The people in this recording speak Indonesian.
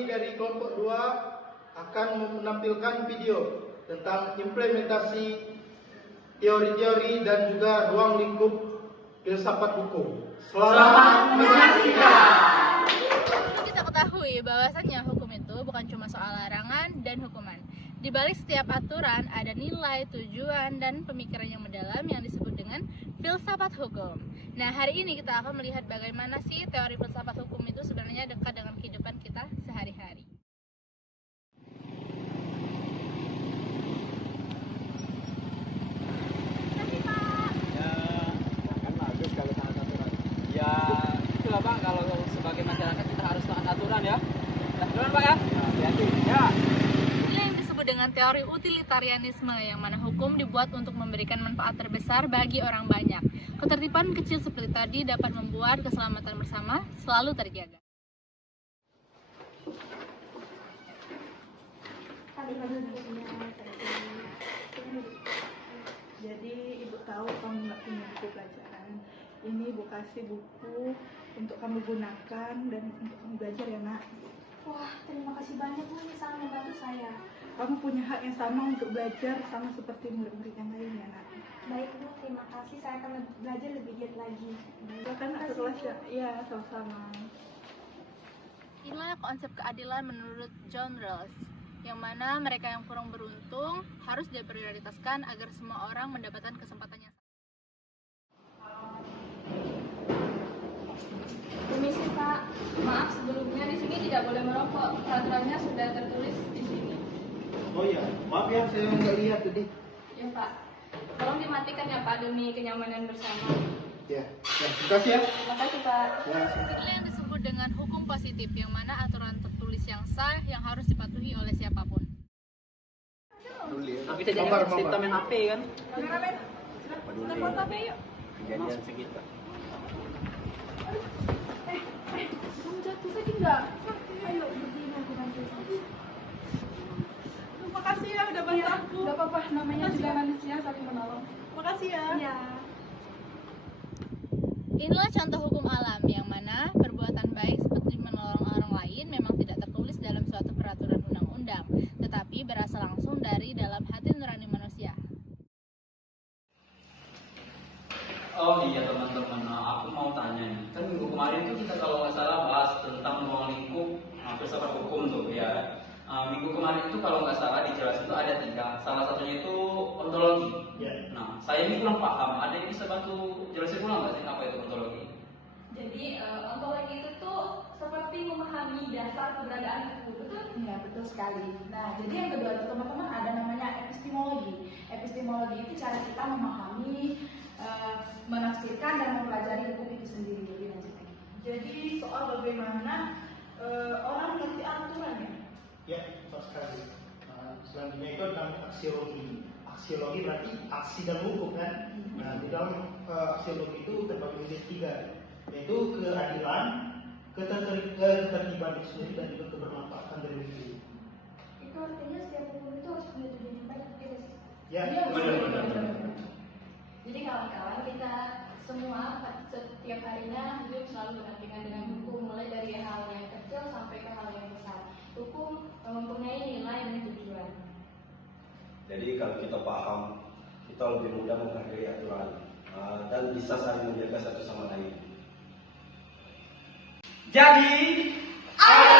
kami dari kelompok 2 akan menampilkan video tentang implementasi teori-teori dan juga ruang lingkup filsafat hukum. Selamat menyaksikan. Kita ketahui bahwasannya hukum itu bukan cuma soal larangan dan hukuman. Di balik setiap aturan ada nilai, tujuan, dan pemikiran yang mendalam yang disebut dengan filsafat hukum. Nah, hari ini kita akan melihat bagaimana sih teori filsafat hukum itu sebenarnya dekat dengan kehidupan kita sehari-hari. Ya, itulah Pak, kalau sebagai masyarakat kita harus taat aturan ya. Aturan Pak ya? Hati-hati. Ya. Inilah yang disebut dengan teori utilitarianisme, yang mana hukum dibuat untuk memberikan manfaat terbesar bagi orang banyak. Ketertiban kecil seperti tadi dapat membuat keselamatan bersama selalu terjaga. Jadi ibu tahu kamu nggak punya buku pelajaran. Ini ibu kasih buku untuk kamu gunakan dan untuk kamu belajar ya nak. Wah, terima kasih banyak Bu, ini sangat membantu saya. Kamu punya hak yang sama untuk belajar sama seperti murid-murid yang lain ya nak. Baik Bu, terima kasih. Saya akan belajar lebih giat lagi. Silakan nak ke kelas ya. Iya, sama-sama. Inilah konsep keadilan menurut John Rawls, yang mana mereka yang kurang beruntung harus diprioritaskan agar semua orang mendapatkan kesempatan yang sama. Permisi Pak, maaf sebelumnya di sini tidak boleh merokok. Peraturannya sudah tertulis di sini. Oh iya, maaf ya saya nggak lihat tadi. Ya Pak, tolong dimatikan ya Pak demi kenyamanan bersama. Ya, terima kasih ya. Terima kasih Pak. Ya. Inilah yang disebut dengan hukum positif, yang mana aturan tertulis yang sah yang harus dipatuhi oleh siapapun. Tapi kita jangan kita main HP kan? Kita foto HP yuk. Kejadian segitu. Kamu jatuh sakit nggak? Ayo berdiri aku bantu. Terima kasih ya udah bantu aku. Gak apa-apa, namanya juga manusia saling menolong. Makasih ya. Iya. Inilah contoh hukum alam, yang mana perbuatan baik seperti menolong orang lain memang tidak tertulis dalam suatu peraturan undang-undang, tetapi berasal langsung dari dalam hati nurani manusia. Oh iya teman-teman, aku mau tanya nih. Kan minggu kemarin itu kita kalau nggak salah bahas tentang ruang lingkup filsafat hukum tuh ya. Minggu kemarin itu kalau nggak salah dijelasin itu ada 3. Salah satunya itu ontologi. Ya. Nah, saya ini kurang paham. Ada yang bisa bantu jelasin ulang nggak sih apa itu ontologi? Jadi ontologi itu tuh seperti memahami dasar keberadaan itu, betul? Ya, betul sekali. Nah, jadi yang kedua itu teman-teman ada namanya epistemologi. Epistemologi itu cara kita memahami, menafsirkan dan mempelajari hukum itu sendiri. Lebih lanjut lagi. Jadi soal bagaimana orang mengerti aturan ya. Ya, betul sekali. Selanjutnya itu adalah aksiologi. Aksiologi berarti aksi dan hukum kan. Nah, di dalam aksiologi itu terbagi menjadi 3, yaitu keadilan, ketertiban itu sendiri, dan juga kebermanfaatan dari diri. Itu artinya setiap hukum itu harus punya tujuan yang baik, gitu sih. Ya, Iya, benar-benar. Jadi kawan-kawan, kita semua setiap harinya hidup selalu berdampingan dengan hukum, mulai dari hal yang kecil sampai ke hal yang besar. Hukum mempunyai nilai dan tujuan. Jadi kalau kita paham, kita lebih mudah menghargai aturan dan bisa saling menjaga satu sama lain. Jadi, Ayo